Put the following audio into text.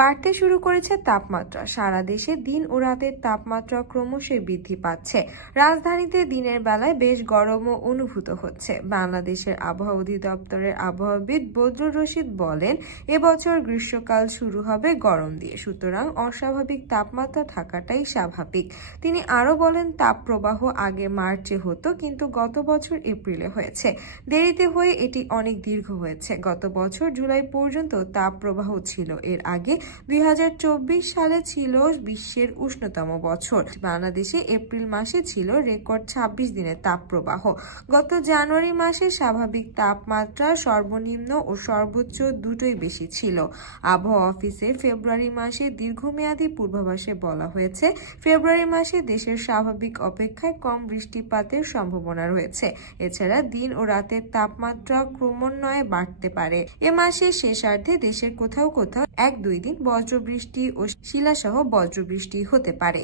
বাড়তে শুরু করেছে তাপমাত্রা। সারা দেশে দিন ও রাতের তাপমাত্রা ক্রমশই বৃদ্ধি পাচ্ছে। রাজধানীতে দিনের বেলায় বেশ গরমও অনুভূত হচ্ছে। বাংলাদেশের আবহাওয়া অধিদপ্তরের আবহাওয়াবিদ বদরুর রশিদ বলেন, এবছর গ্রীষ্মকাল শুরু হবে গরম দিয়ে, সুতরাং অস্বাভাবিক তাপমাত্রা থাকাটাই স্বাভাবিক। তিনি আরও বলেন, তাপপ্রবাহ আগে মার্চে হতো, কিন্তু গত বছর এপ্রিলে হয়েছে। দেরিতে হয়ে এটি অনেক দীর্ঘ হয়েছে। গত বছর জুলাই পর্যন্ত তাপপ্রবাহ ছিল। এর আগে 2024 সালে ছিল বিশ্বের উষ্ণতম বছর। বাংলাদেশে এপ্রিল মাসে ছিল রেকর্ড 26 দিনের তাপপ্রবাহ। গত জানুয়ারি মাসে স্বাভাবিক তাপমাত্রা সর্বনিম্ন ও সর্বোচ্চ দুটোই বেশি ছিল। আবহাওয়া অফিসের ফেব্রুয়ারি মাসে দীর্ঘমেয়াদী পূর্বাভাসে বলা হয়েছে, ফেব্রুয়ারি মাসে দেশের স্বাভাবিক অপেক্ষায় কম বৃষ্টিপাতের সম্ভাবনা রয়েছে। এছাড়া দিন ও রাতের তাপমাত্রা ক্রমান্বয়ে বাড়তে পারে। এ মাসের শেষার্ধে দেশের কোথাও কোথাও 1-2 দিন বজ্রবৃষ্টি ও শিলাসহ বজ্রবৃষ্টি হতে পারে।